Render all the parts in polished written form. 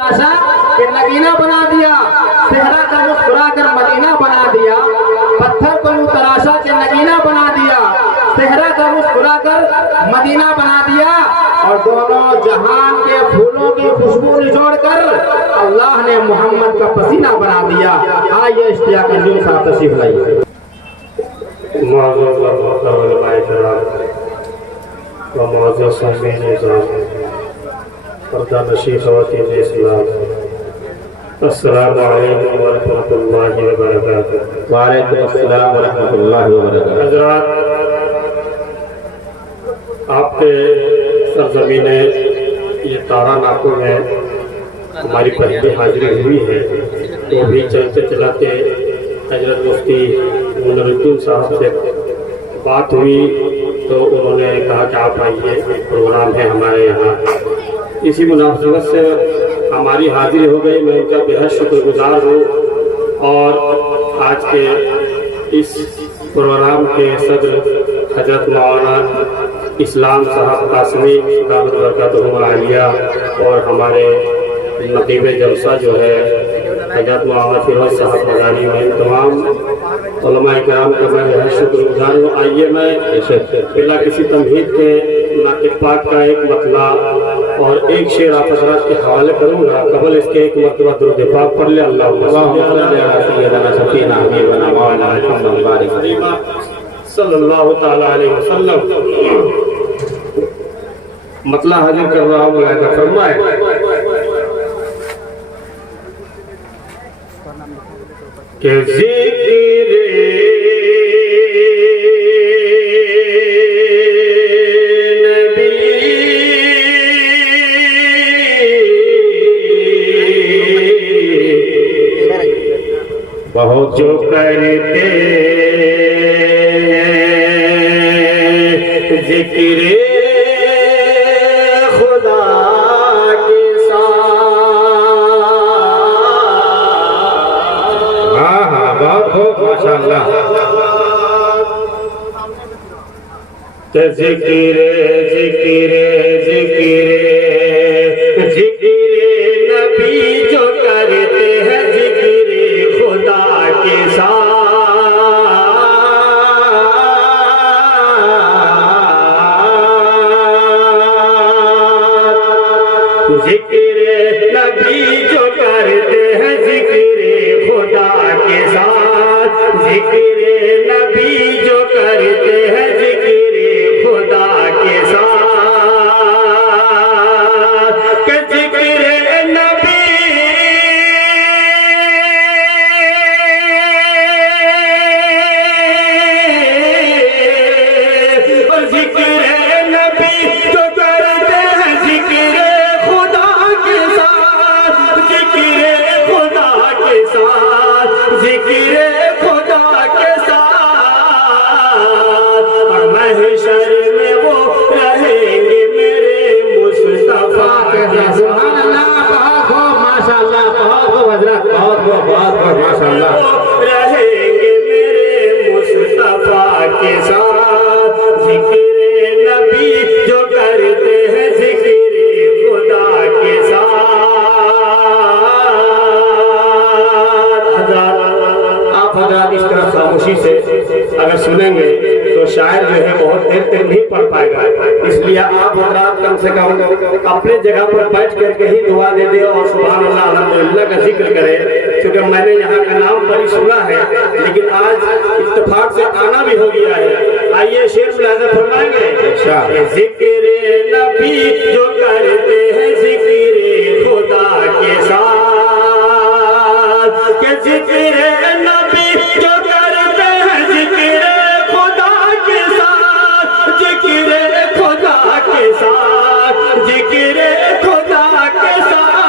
کہ نگینہ بنا دیا، صحرا کا مسکرا کر مدینہ بنا دیا، پتھر کو یوں تراشا کہ نگینہ بنا دیا، صحرا کا مسکرا کر مدینہ بنا دیا، اور دونوں جہان کے پھولوں کی خوشبو نچوڑ کر اللہ نے محمد کا پسینہ بنا دیا۔ آئیے اشتیاق نجوم صاحب تشریف لائیے۔ معزز علماء کرام و معزز سامعین نظام، پردہ نشین خواتین اسلام، السلام علیکم ورحمۃ اللہ وبرکاتہ۔ وعلیکم السلام ورحمۃ اللہ وبرکاتہ۔ حضرات، آپ کے سرزمین یہ تارا ناکو میں ہماری پہلی حاضری ہوئی ہے، تو بھی چلتے چلاتے حضرت مفتی منیر الدین صاحب سے بات ہوئی تو انہوں نے کہا کہ آپ آئیے، پروگرام ہے ہمارے یہاں۔ اسی مناسبت سے ہماری حاضری ہو گئی، میں ان کا بہت شکر گزار ہوں، اور آج کے اس پروگرام کے صدر حضرت مولانا اسلام صاحب قاسمی دامت برکاتہ العالیہ، اور ہمارے نقیب جلسہ جو ہے حضرت مولانا فیروز صاحب مدانی، میں تمام علماء کرام کا میں بہت شکر گزار ہوں۔ آئیے میں بلا کسی تمہید کے ناطق پاک کا ایک مطلع اور ایک شعر آپ حضرات کے حوالے کروں گا، قبل اس کے ایک مرتبہ درود پاک پڑھ لے۔ اللہم صلی اللہ تعالیٰ علیہ وسلم۔ مطلع حاضر کر رہا ہوں، ملائکہ فرمائے کہ ذکر نبی بہت جو کرتے ذکر خدا کے ماشاءاللہ، کہ ذکر ذکر ذکر ذکر نبی جو کرتے ہیں ذکر خدا کے ساتھ، ذکر نبی جو کرتے ہیں ذکر خدا کے ساتھ، ذکر نبی جو کرتے ہیں ذکر خدا کے ساتھ، کہ ذکر نبی اور ذکر نبی جو کرتے ہیں ذکر خدا کے ساتھ، ذکر خدا کے ساتھ، ذکر خدا کے ساتھ، اور محشر میں وہ رہیں گے میرے مصطفیٰ کے ساتھ۔ بہت ہو ماشاءاللہ، بہت ہو حضرت، بہت ہو، بہت ہو ماشاءاللہ۔ وہ رہیں گے میرے مصطفیٰ کے ساتھ، ذکر نبی جو کرتے ہیں ذکر خدا کے ساتھ۔ آپ حضرات اس طرح خاموشی سے اگر سنیں گے تو شاعر جو ہے بہت دیر تک نہیں پڑھ پائے گا، اس لیے آپ حضرات کم سے کم اپنے جگہ پر بیٹھ کر کے ہی دعا دے دیں اور سبحان اللہ الحمدللہ کا ذکر کرے، کیونکہ میں نے یہاں کا نام بڑی سنا ہے لیکن آج اتفاق سے آنا بھی ہو گیا ہے۔ آئیے شعر ملاحظہ فرمائیں گے، ذکر نبی جو کرتے ہیں ذکر خدا کے ساتھ، کہ ذکر نبی جو کرتے ہیں ذکر خدا کے ساتھ، ذکر خدا کے ساتھ، ذکر خدا کے ساتھ،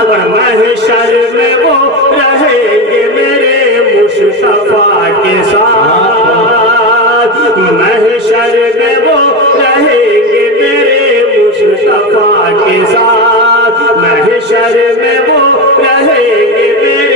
اور محشر میں وہ رہیں گے میرے مصطفیٰ کے ساتھ، محشر میں وہ رہیں گے میرے مصطفیٰ کے ساتھ، محشر میں وہ رہیں گے میرے